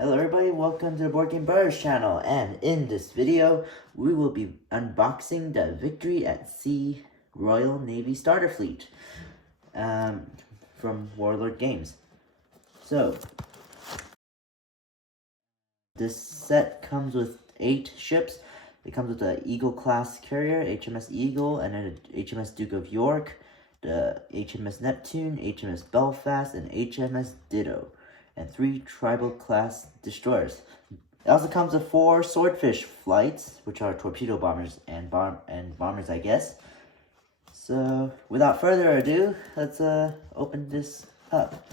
Hello everybody, welcome to the Wargaming Brothers channel, and in this video, we will be unboxing the Victory at Sea Royal Navy Starter Fleet from Warlord Games. So, this set comes with 8 ships. It comes with the Eagle class carrier, HMS Eagle, and then the HMS Duke of York, the HMS Neptune, HMS Belfast, and HMS Ditto, and 3 tribal class destroyers. It also comes with 4 swordfish flights, which are torpedo bombers and bombers, I guess. So, without further ado, let's open this up.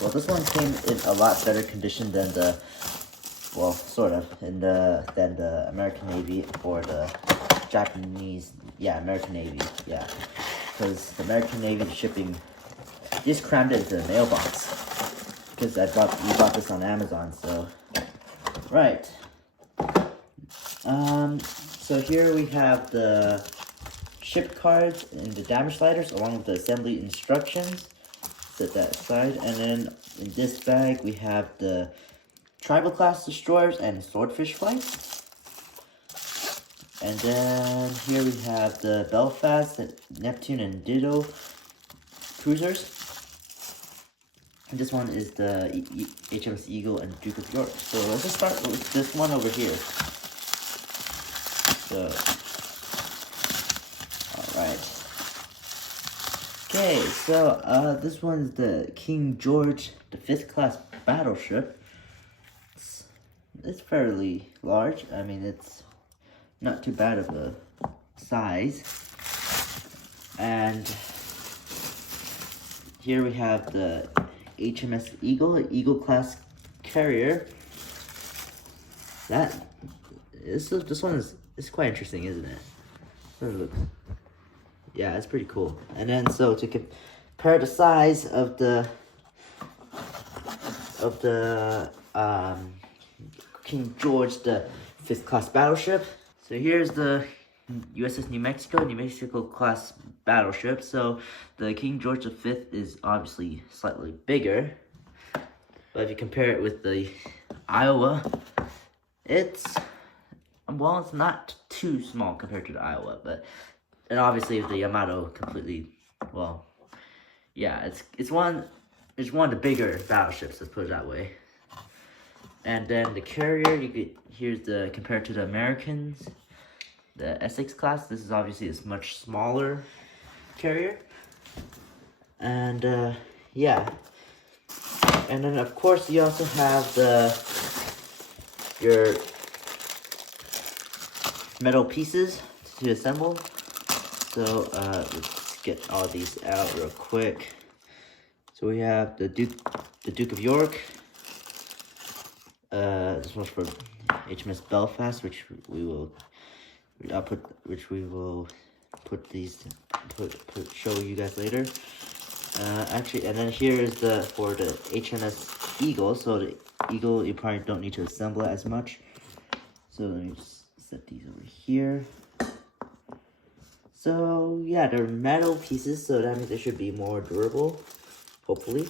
Well, this one came in a lot better condition than the, well, sort of, than the American Navy or the Japanese, American Navy, because the American Navy shipping just crammed it into the mailbox, because we bought this on Amazon, so, right. So here we have the ship cards and the damage sliders, along with the assembly instructions. Set that aside, and then in this bag we have the tribal class destroyers and swordfish flights, and then here we have the Belfast, Neptune, and Ditto cruisers, and this one is the HMS Eagle and Duke of York. So let's just start with this one over here. So, alright. Okay, so this one's the King George V class battleship. It's fairly large. I mean, it's not too bad of a size. And here we have the HMS Eagle, Eagle class carrier. This one is quite interesting, isn't it? Let it look. Yeah, it's pretty cool. And then, so to compare the size of the King George V class battleship. So here's the USS New Mexico class battleship. So the King George V is obviously slightly bigger, but if you compare it with the Iowa, it's not too small compared to the Iowa, and obviously the Yamato completely, well, yeah, it's one of the bigger battleships, let's put it that way. And then the carrier, here's the, compared to the Americans, the Essex class, this is obviously a much smaller carrier. And yeah. And then of course you also have your metal pieces to assemble. So let's get all these out real quick. So we have the Duke of York. This one's for HMS Belfast, which we will show you guys later. Actually, and then here is for the HMS Eagle. So the Eagle, you probably don't need to assemble it as much. So let me just set these over here. So yeah, they're metal pieces, so that means they should be more durable, hopefully.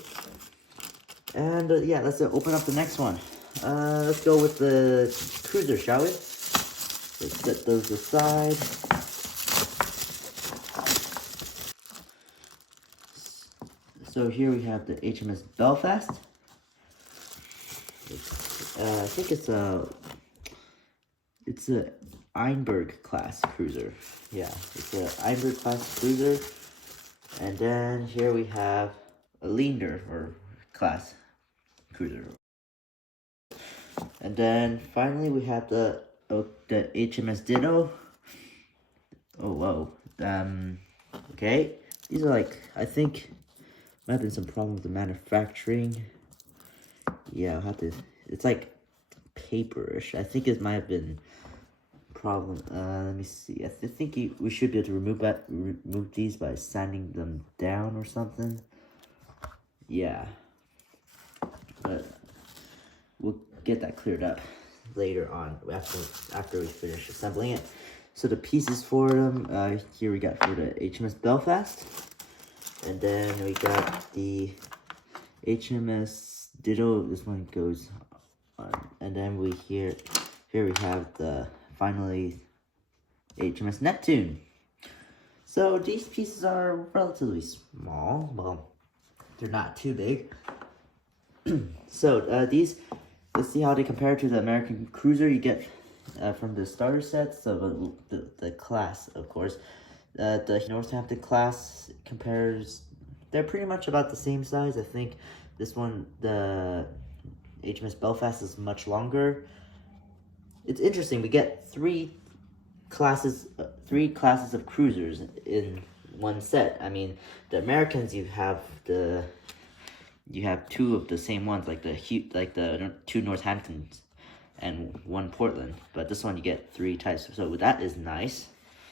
And yeah, let's open up the next one. Let's go with the cruiser, shall we? Let's set those aside. So here we have the HMS Belfast. I think it's a Einberg class cruiser. Yeah, it's a Einberg class cruiser. And then here we have a Leander or class cruiser. And then finally we have the HMS Ditto. Oh whoa. Okay. These are I think might have been some problem with the manufacturing. Yeah, I'll have to, it's like paperish. I think it might have been problem. Let me see. I think we should be able to remove these by sanding them down or something. Yeah, but we'll get that cleared up later on after we finish assembling it. So the pieces for them, here we got for the HMS Belfast, and then we got the HMS Ditto. This one goes on, and then here we have the finally HMS Neptune. So these pieces are relatively small. Well, they're not too big. So these, let's see how they compare to the American cruiser you get from the starter sets. So the class, of course, the Northampton class compares. They're pretty much about the same size. I think this one, the HMS Belfast, is much longer. It's interesting. We get three classes of cruisers in one set. I mean, the Americans, you have two of the same ones, like the two Northamptons and one Portland. But this one you get three types. So that is nice.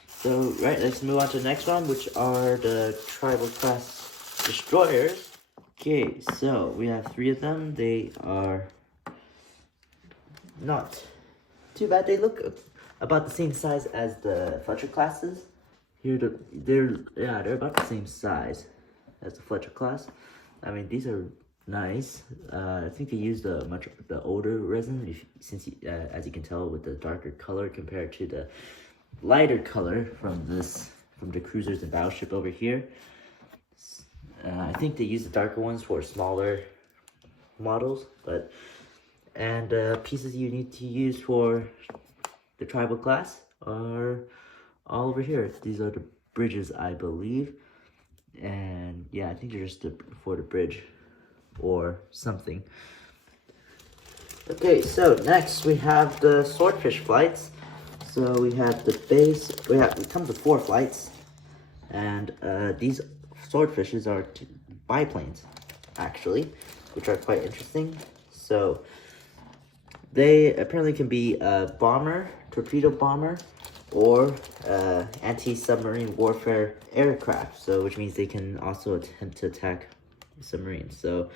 So right, let's move on to the next one, which are the tribal class destroyers. Okay, so we have three of them. They are not too bad. They look about the same size as the Fletcher classes. Here, they're about the same size as the Fletcher class. I mean, these are nice. I think they use the older resin, since as you can tell with the darker color compared to the lighter color from the cruisers and battleship over here. I think they use the darker ones for smaller models, and pieces you need to use for the tribal class are all over here. These are the bridges, I believe. And yeah, I think they're just for the bridge or something. Okay, so next we have the swordfish flights. So we have the base. It comes with 4 flights, and these swordfishes are biplanes, actually, which are quite interesting. So they apparently can be a bomber, torpedo bomber, or anti-submarine warfare aircraft. So which means they can also attempt to attack submarines. So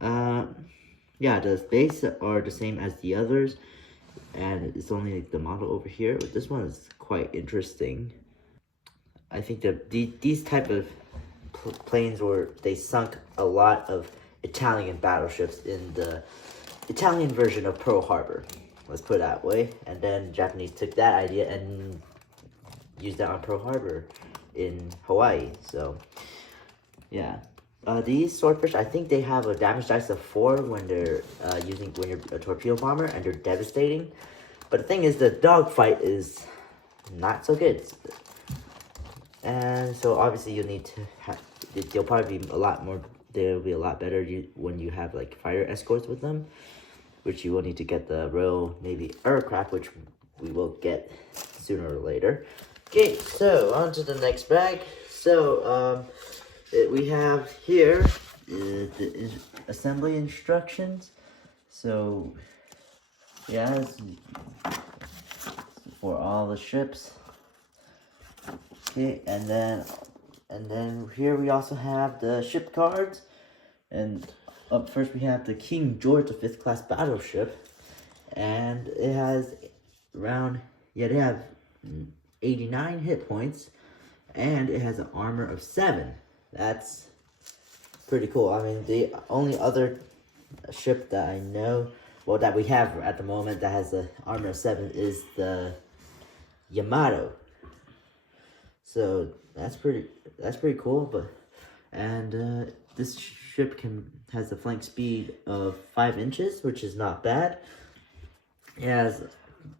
yeah, the base are the same as the others, and it's only like the model over here. But this one is quite interesting. I think that these type of planes they sunk a lot of Italian battleships in the Italian version of Pearl Harbor. Let's put it that way. And then Japanese took that idea and used that on Pearl Harbor in Hawaii. So yeah, these swordfish, I think they have a damage dice of 4 when you're a torpedo bomber, and they're devastating. But the thing is, the dogfight is not so good. And so obviously you'll need to they'll probably be a lot more, they'll be a lot better when you have like fighter escorts with them, which you will need to get the Royal Navy aircraft, which we will get sooner or later. Okay, so on to the next bag. So we have here the assembly instructions. So yeah, for all the ships. Okay, and then here we also have the ship cards, and up first we have the King George V class battleship, and it has they have 89 hit points, and it has an armor of 7. That's pretty cool. I mean, the only other ship that I know, well, that we have at the moment that has the armor of 7 is the Yamato. So that's pretty cool. And this ship has a flank speed of 5 inches, which is not bad. It has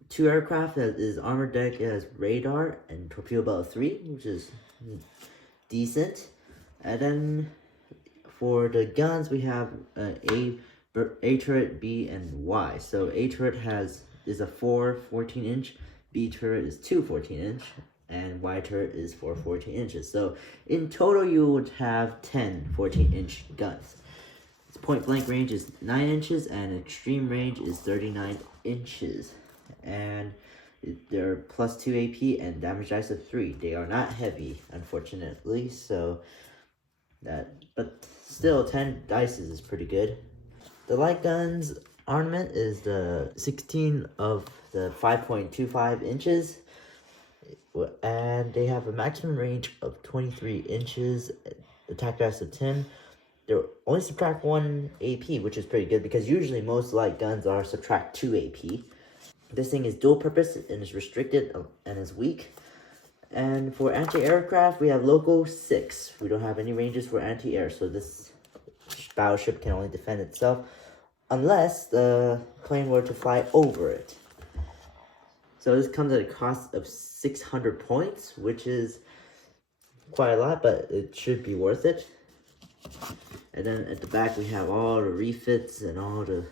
2 aircraft that is armored deck. It has radar and torpedo belt of 3, which is decent. And then for the guns, we have A turret, B, and Y. So A turret is a 4 14-inch, B turret is 2 14-inch, and Y turret is for 14 inches. So in total, you would have 10 14-inch guns. Its point blank range is 9 inches, and extreme range is 39 inches. And they're plus 2 AP and damage dice of 3. They are not heavy, unfortunately. But still, 10 dice is pretty good. The light guns Armament is the 16 of the 5.25 inches, and they have a maximum range of 23 inches, attack dice of 10. They're only subtract 1 AP, which is pretty good because usually most light guns are subtract 2 AP. This thing is dual purpose and is restricted and is weak. And for anti-aircraft, we have local 6. We don't have any ranges for anti-air, so this battleship can only defend itself unless the plane were to fly over it. So this comes at a cost of 600 points, which is quite a lot, but it should be worth it. And then at the back we have all the refits and all the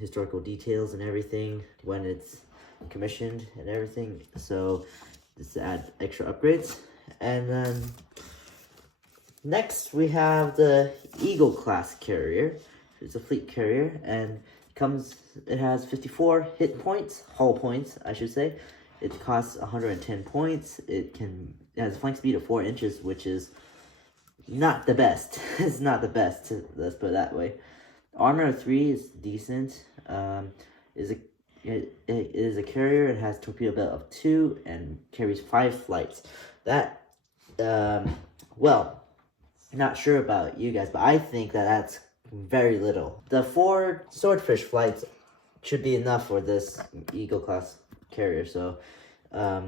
historical details and everything when it's commissioned and everything. So just to add extra upgrades. And then next we have the Eagle class carrier. It's a fleet carrier and it has 54 hit points, hull points I should say. It costs 110 points. It has a flank speed of 4 inches, which is not the best. It's not the best, let's put it that way. Armor of 3 is decent. It is a carrier. It has torpedo belt of 2 and carries 5 flights. That, well, not sure about you guys, but I think that's very little. The 4 swordfish flights should be enough for this Eagle class carrier. So, I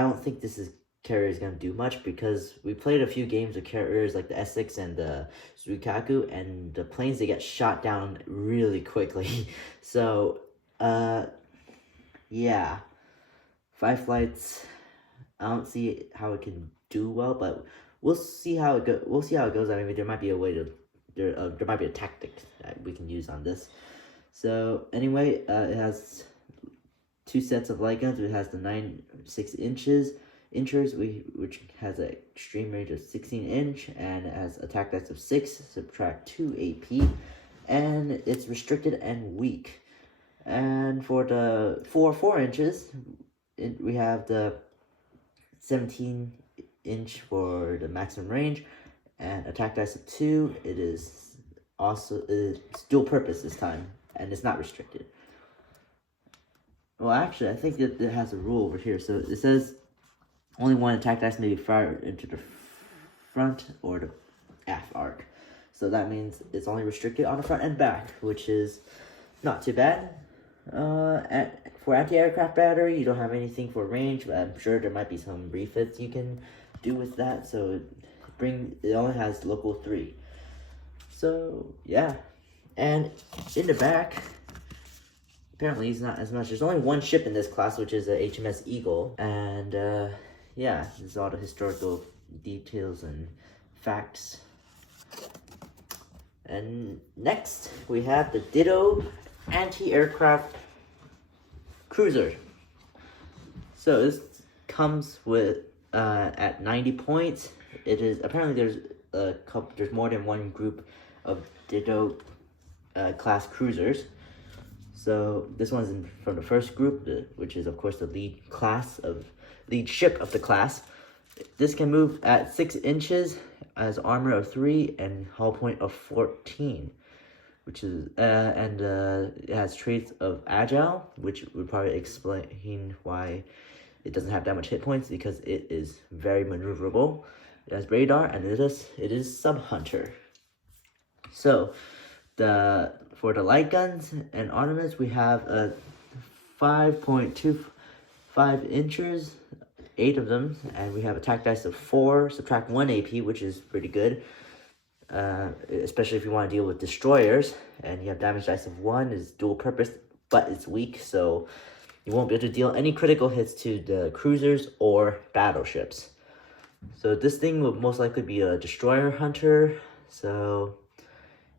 don't think this carrier is going to do much because we played a few games with carriers like the Essex and the Suikaku, and the planes, they get shot down really quickly. So, yeah, 5 flights, I don't see how it can do well, but we'll see how it goes. We'll see how it goes. I mean, there might be a way to, there might be a tactic that we can use on this. So anyway, it has 2 sets of light guns. It has the 9.6 inches, which has an extreme range of 16 inch, and it has attack dice of 6, subtract 2 AP, and it's restricted and weak. And for the 4 inches, we have the 17 inch for the maximum range, and attack dice of 2. It is also it's dual purpose this time, and it's not restricted. Well, actually, I think that it has a rule over here. So it says only 1 attack dice may be fired into the front or the aft arc. So that means it's only restricted on the front and back, which is not too bad. For anti-aircraft battery, you don't have anything for range, but I'm sure there might be some refits you can do with that. So it only has local 3. So yeah, and in the back, apparently it's not as much. There's only 1 ship in this class, which is a HMS Eagle, and yeah, this is all the historical details and facts. And next we have the Ditto anti-aircraft cruiser. So this comes with at 90 points. It is apparently there's more than 1 group of Ditto class cruisers. So this one's from the first group, which is of course the lead ship of the class. This can move at 6 inches, has armor of 3 and hull point of 14, which is it has traits of agile, which would probably explain why it doesn't have that much hit points, because it is very maneuverable. It has radar, and it is sub hunter. So for the light guns and armaments, we have a 5.25 inches, 8 of them, and we have attack dice of 4, subtract 1 AP, which is pretty good, especially if you want to deal with destroyers. And you have damage dice of 1, is dual purpose, but it's weak, so you won't be able to deal any critical hits to the cruisers or battleships. So this thing will most likely be a destroyer hunter. So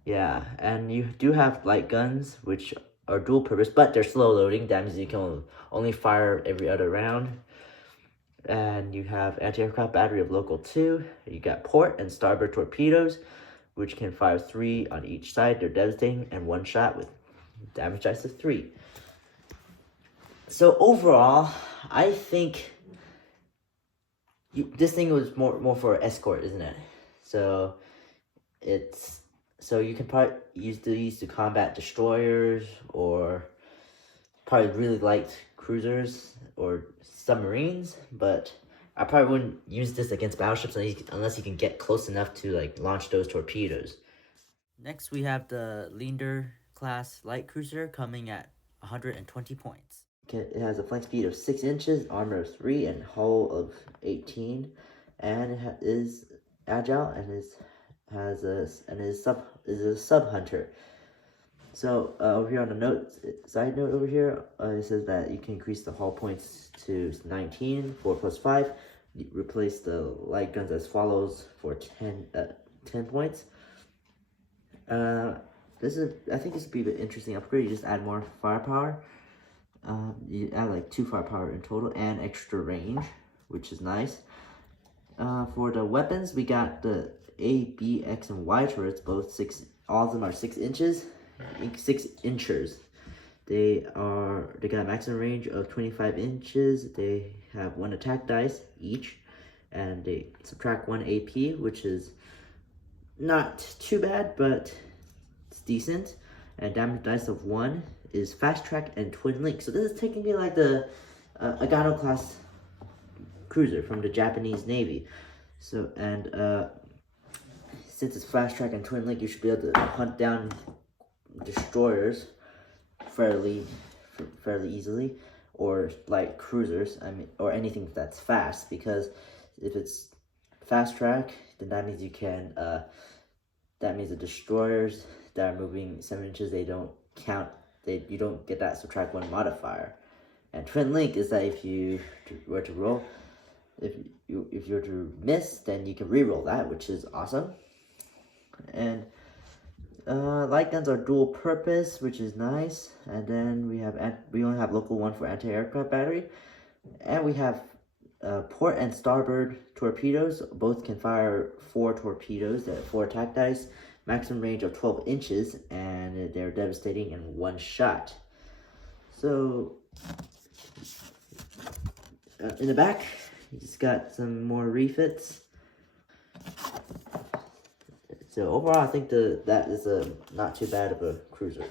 yeah, and you do have light guns, which are dual purpose, but they're slow loading. That means you can only fire every other round. And you have anti-aircraft battery of local 2. You got port and starboard torpedoes, which can fire 3 on each side. They're devastating and 1 shot with damage dice of 3. So overall, I think this thing was more for escort, isn't it? So it's so you can probably use these to combat destroyers or probably really light cruisers or submarines, but I probably wouldn't use this against battleships unless you can get close enough to like launch those torpedoes. Next, we have the Leander class light cruiser coming at 120 points. It has a flank speed of 6 inches, armor of 3, and hull of 18, and it is agile and is a sub hunter. So over here on the side note over here, it says that you can increase the hull points to 19, 4 plus 5. You replace the light guns as follows for 10 points. I think this would be an interesting upgrade. You just add more firepower. You add like 2 firepower in total and extra range, which is nice. For the weapons, we got the A, B, X, and Y turrets, all of them are 6 inches. 6 inchers. They got a maximum range of 25 inches. They have 1 attack dice each, and they subtract 1 AP, which is not too bad, but it's decent. And damage dice of 1 is fast track and twin link. So this is technically like the Agano class cruiser from the Japanese Navy. So since it's fast track and twin link, you should be able to hunt down destroyers fairly easily, or like cruisers, or anything that's fast, because if it's fast track, then that means you can that means the destroyers that are moving 7 inches, they don't count, you don't get that subtract 1 modifier. And twin link is that if you were to roll, if you were to miss, then you can re-roll that, which is awesome. And light guns are dual purpose, which is nice. And then we only have local 1 for anti-aircraft battery, and we have port and starboard torpedoes. Both can fire 4 torpedoes. They have 4 attack dice, maximum range of 12 inches, and they're devastating in 1 shot. So in the back, you just got some more refits. So overall, I think that is not too bad of a cruiser.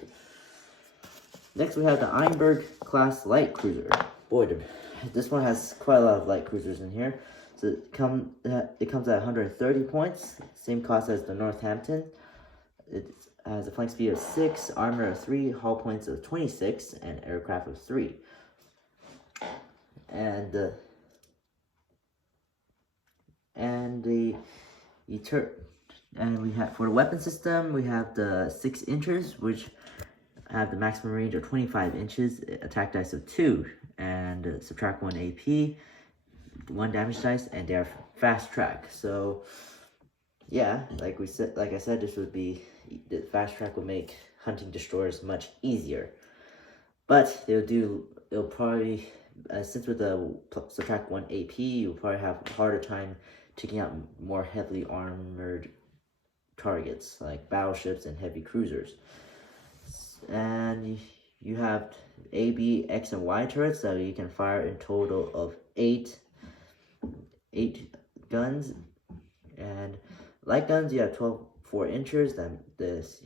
Next, we have the Einberg class light cruiser. Boy, this one has quite a lot of light cruisers in here. So it comes at 130 points, same cost as the Northampton. It has a flank speed of 6, armor of 3, hull points of 26, and aircraft of 3. And we have, for the weapon system, we have the 6 inchers, which have the maximum range of 25 inches, attack dice of 2, and subtract 1 AP, 1 damage dice, and they're fast track. So yeah, like I said, the fast track will make hunting destroyers much easier. But it'll probably, since with the subtract 1 AP, you'll probably have a harder time taking out more heavily armored targets like battleships and heavy cruisers. And you have A, B, X, and Y turrets, so you can fire in total of 8 guns. And light guns, you have 4 inchers. Then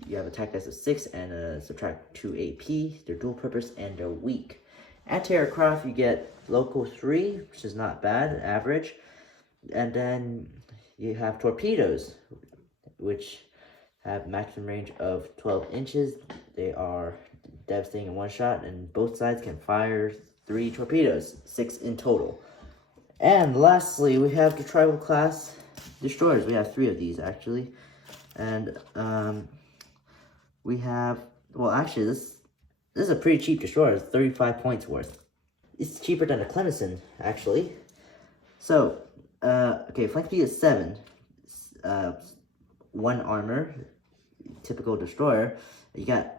you have attack dice of 6 and subtract 2 AP. They're dual purpose and they're weak. Anti-aircraft, you get local 3, which is not bad, average. And then you have torpedoes, which have maximum range of 12 inches. They are devastating in 1 shot, and both sides can fire 3 torpedoes, 6 in total. And lastly, we have the tribal class destroyers. We have 3 of these actually, and we have, well, actually this is a pretty cheap destroyer. It's 35 points worth. It's cheaper than the Clemson actually. So okay, flank speed is 7, 1 armor, typical destroyer. You got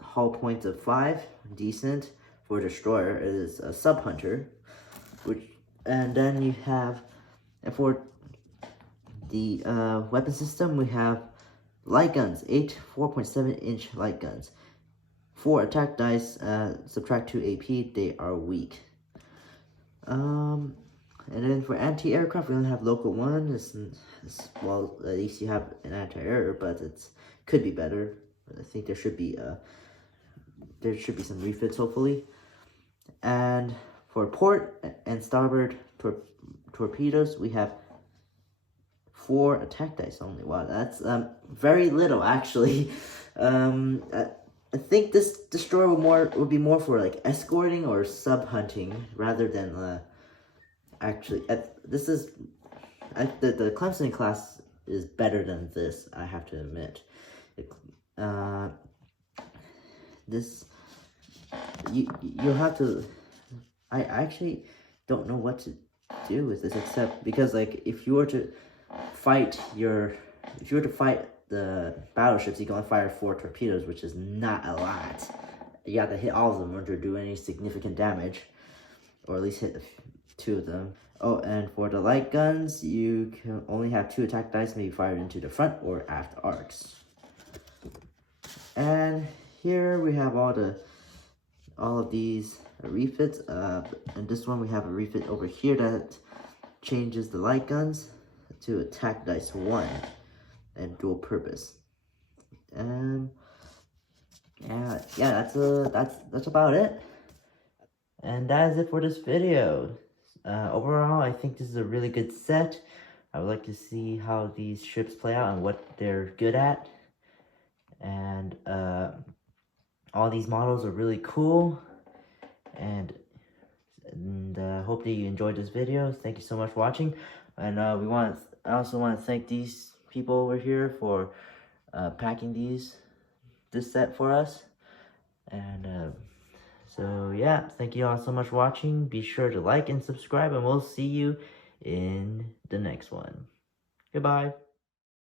hull points of 5, decent for destroyer. It is a sub hunter, and then you have, and for the weapon system, we have light guns, 8 4.7 inch light guns, 4 attack dice, subtract 2 AP. They are weak. And then for anti-aircraft, we only have local one. Well, at least you have an anti-air, but it could be better. I think there should be some refits, hopefully. And for port and starboard torpedoes, we have 4 attack dice only. Wow, that's very little actually. I think this destroyer would be more for like escorting or sub hunting rather than actually. The Clemson class is better than this, I have to admit. You'll have to. I actually don't know what to do with this, except because like if you were to fight the battleships, you can only fire 4 torpedoes, which is not a lot. You have to hit all of them in order to do any significant damage, or at least hit 2 of them. Oh, and for the light guns, you can only have 2 attack dice, maybe fired into the front or aft arcs. And here we have all of these refits. And this one we have a refit over here that changes the light guns to attack dice 1 and dual purpose. And yeah, that's about it. And that is it for this video. Overall, I think this is a really good set. I would like to see how these ships play out and what they're good at. And all these models are really cool. And hope that you enjoyed this video. Thank you so much for watching. And I also want to thank these people over here for packing this set for us. And so yeah, thank you all so much for watching. Be sure to like and subscribe, and we'll see you in the next one. Goodbye.